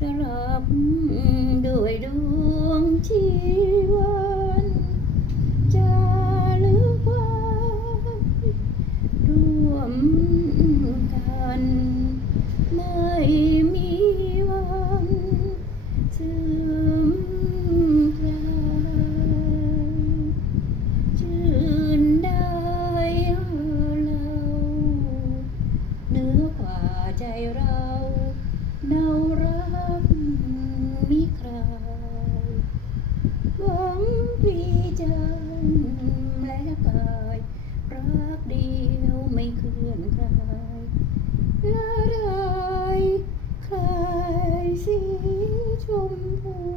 สลับด้วยดวงชีวันจะลึกไว้ร่วมกัน ไม่มีวันเสื่อมคลายชื่นได้เราเหนือกว่าใจเราเนารัก ใครหวังพีจันและกายรักเดียวไม่เคลื่อนคลายละลายคลายสีชมพู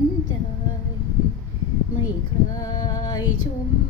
นใจ ไม่คลายชมพูเส